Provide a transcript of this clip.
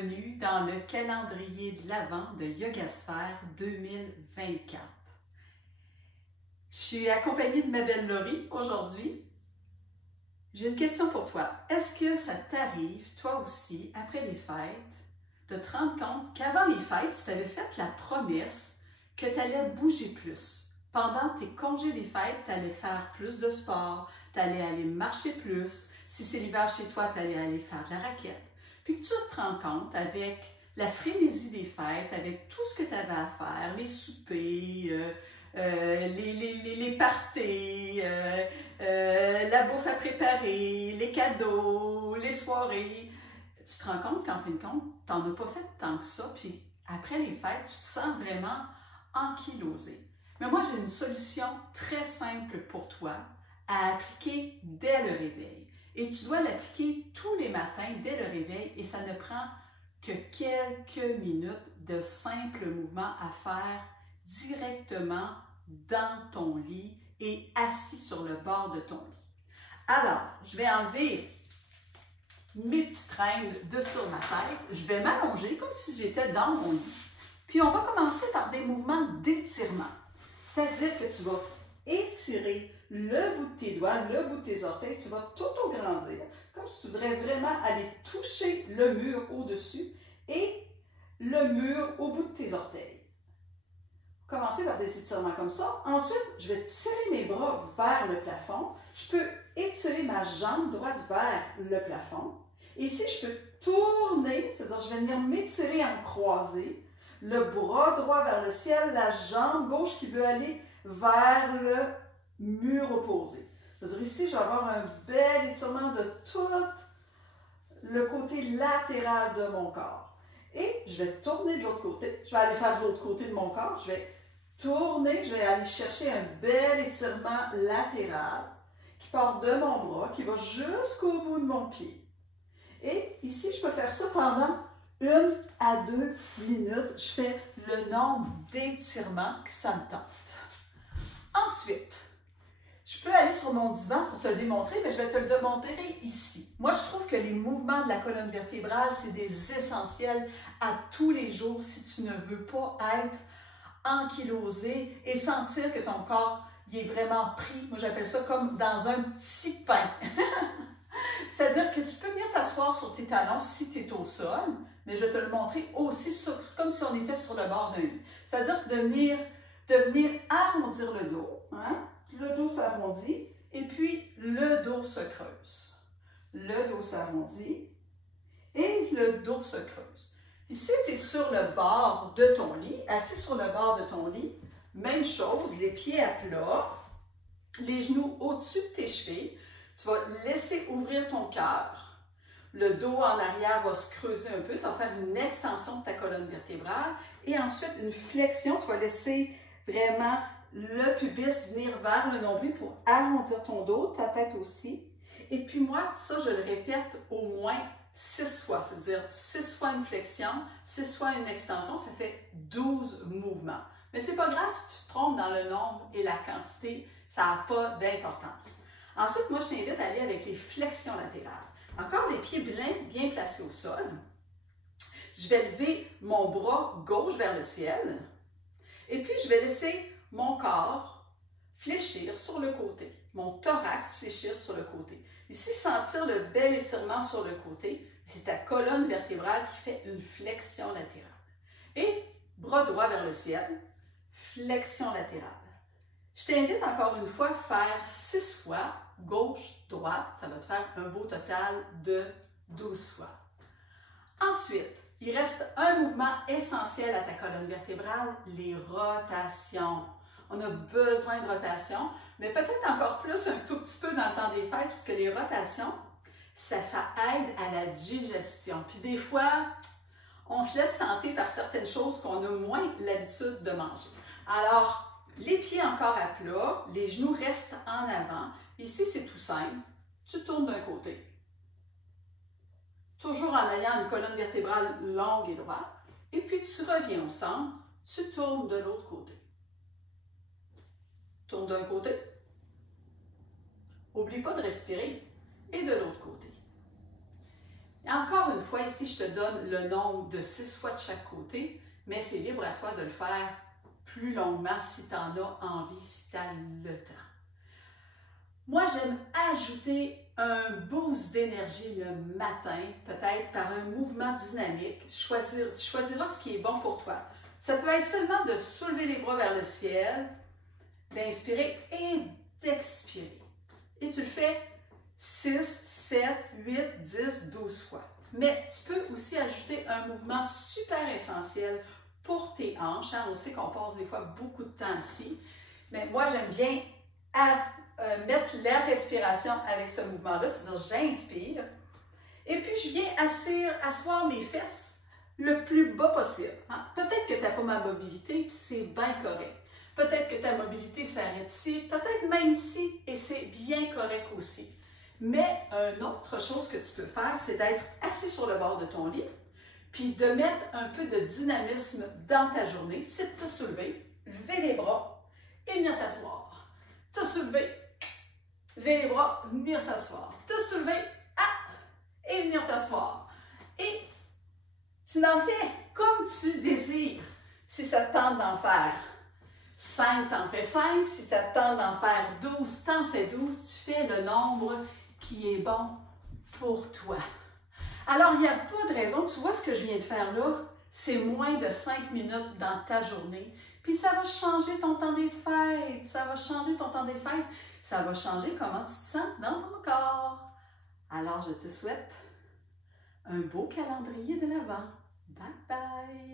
bienvenue dans le calendrier de l'Avent de Yogasphère 2024. Je suis accompagnée de ma belle Laurie aujourd'hui. J'ai une question pour toi. Est-ce que ça t'arrive, toi aussi, après les fêtes, de te rendre compte qu'avant les fêtes, tu t'avais fait la promesse que tu allais bouger plus? Pendant tes congés des fêtes, tu allais faire plus de sport, tu allais aller marcher plus. Si c'est l'hiver chez toi, tu allais aller faire de la raquette. Puis que tu te rends compte avec la frénésie des fêtes, avec tout ce que tu avais à faire, les soupers, les parties, la bouffe à préparer, les cadeaux, les soirées, tu te rends compte qu'en fin de compte, tu n'en as pas fait tant que ça, puis après les fêtes, tu te sens vraiment ankylosé. Mais moi, j'ai une solution très simple pour toi à appliquer dès le réveil. Et tu dois l'appliquer tous les matins dès le réveil et ça ne prend que quelques minutes de simples mouvements à faire directement dans ton lit et assis sur le bord de ton lit. Alors, je vais enlever mes petites traînes de sur ma tête. Je vais m'allonger comme si j'étais dans mon lit. Puis on va commencer par des mouvements d'étirement. C'est-à-dire que tu vas étirer le bout de tes doigts, le bout de tes orteils, tu vas tout agrandir, comme si tu voudrais vraiment aller toucher le mur au-dessus et le mur au bout de tes orteils. Commencez par des étirements comme ça. Ensuite, je vais tirer mes bras vers le plafond. Je peux étirer ma jambe droite vers le plafond. Et ici, je peux tourner, c'est-à-dire je vais venir m'étirer en croisé. Le bras droit vers le ciel, la jambe gauche qui veut aller vers le mur opposé. C'est-à-dire ici, je vais avoir un bel étirement de tout le côté latéral de mon corps. Et je vais tourner de l'autre côté. Je vais aller faire de l'autre côté de mon corps. Je vais tourner, je vais aller chercher un bel étirement latéral qui part de mon bras, qui va jusqu'au bout de mon pied. Et ici, je peux faire ça pendant 1 à 2 minutes. Je fais le nombre d'étirements que ça me tente. Ensuite, je peux aller sur mon divan pour te le démontrer, mais je vais te le démontrer ici. Moi, je trouve que les mouvements de la colonne vertébrale, c'est des essentiels à tous les jours si tu ne veux pas être ankylosé et sentir que ton corps il est vraiment pris. Moi, j'appelle ça comme dans un petit pain. C'est-à-dire que tu peux venir t'asseoir sur tes talons si tu es au sol, mais je vais te le montrer aussi comme si on était sur le bord d'un lit. C'est-à-dire de venir arrondir le dos. Hein? Le dos s'arrondit et puis le dos se creuse. Le dos s'arrondit et le dos se creuse. Ici, tu es sur le bord de ton lit, assis sur le bord de ton lit. Même chose, les pieds à plat, les genoux au-dessus de tes chevilles. Tu vas laisser ouvrir ton cœur. Le dos en arrière va se creuser un peu, ça va faire une extension de ta colonne vertébrale. Et ensuite, une flexion, tu vas laisser vraiment le pubis venir vers le nombril pour arrondir ton dos, ta tête aussi. Et puis moi, ça, je le répète au moins 6 fois, c'est-à-dire 6 fois une flexion, 6 fois une extension, ça fait 12 mouvements. Mais c'est pas grave si tu te trompes dans le nombre et la quantité, ça n'a pas d'importance. Ensuite, moi, je t'invite à aller avec les flexions latérales. Encore les pieds bien placés au sol. Je vais lever mon bras gauche vers le ciel. Et puis, je vais laisser mon corps fléchir sur le côté. Mon thorax fléchir sur le côté. Ici, sentir le bel étirement sur le côté. C'est ta colonne vertébrale qui fait une flexion latérale. Et bras droit vers le ciel, flexion latérale. Je t'invite encore une fois à faire 6 fois gauche-droite. Ça va te faire un beau total de 12 fois. Ensuite, il reste un mouvement essentiel à ta colonne vertébrale, les rotations. On a besoin de rotation, mais peut-être encore plus un tout petit peu dans le temps des fêtes, puisque les rotations, ça aide à la digestion. Puis des fois, on se laisse tenter par certaines choses qu'on a moins l'habitude de manger. Alors, les pieds encore à plat, les genoux restent en avant. Ici, c'est tout simple. Tu tournes d'un côté. Toujours en ayant une colonne vertébrale longue et droite. Et puis, tu reviens au centre. Tu tournes de l'autre côté. Tourne d'un côté. N'oublie pas de respirer. Et de l'autre côté. Encore une fois, ici, je te donne le nombre de 6 fois de chaque côté, mais c'est libre à toi de le faire plus longuement si tu en as envie, si tu as le temps. Moi, j'aime ajouter un boost d'énergie le matin, peut-être par un mouvement dynamique. Tu choisiras ce qui est bon pour toi. Ça peut être seulement de soulever les bras vers le ciel, d'inspirer et d'expirer. Et tu le fais 6, 7, 8, 10, 12 fois. Mais tu peux aussi ajouter un mouvement super essentiel pour tes hanches. On sait qu'on passe des fois beaucoup de temps ici. Mais moi, j'aime bien mettre la respiration avec ce mouvement-là, c'est-à-dire j'inspire. Et puis, je viens asseoir mes fesses le plus bas possible. Peut-être que tu n'as pas ma mobilité, puis c'est bien correct. Peut-être que ta mobilité s'arrête ici, peut-être même ici, et c'est bien correct aussi. Mais une autre chose que tu peux faire, c'est d'être assis sur le bord de ton lit, puis de mettre un peu de dynamisme dans ta journée. C'est de te soulever, lever les bras et venir t'asseoir. Te soulever, lever les bras, venir t'asseoir. Te soulever, et venir t'asseoir. Et tu n'en fais comme tu désires, si ça te tente d'en faire 5, t'en fais 5. Si ça te tente d'en faire 12, t'en fais 12. Tu fais le nombre qui est bon pour toi. Alors, il n'y a pas de raison. Tu vois ce que je viens de faire là? C'est moins de 5 minutes dans ta journée. Puis ça va changer ton temps des fêtes. Ça va changer ton temps des fêtes. Ça va changer comment tu te sens dans ton corps. Alors, je te souhaite un beau calendrier de l'Avent. Bye bye!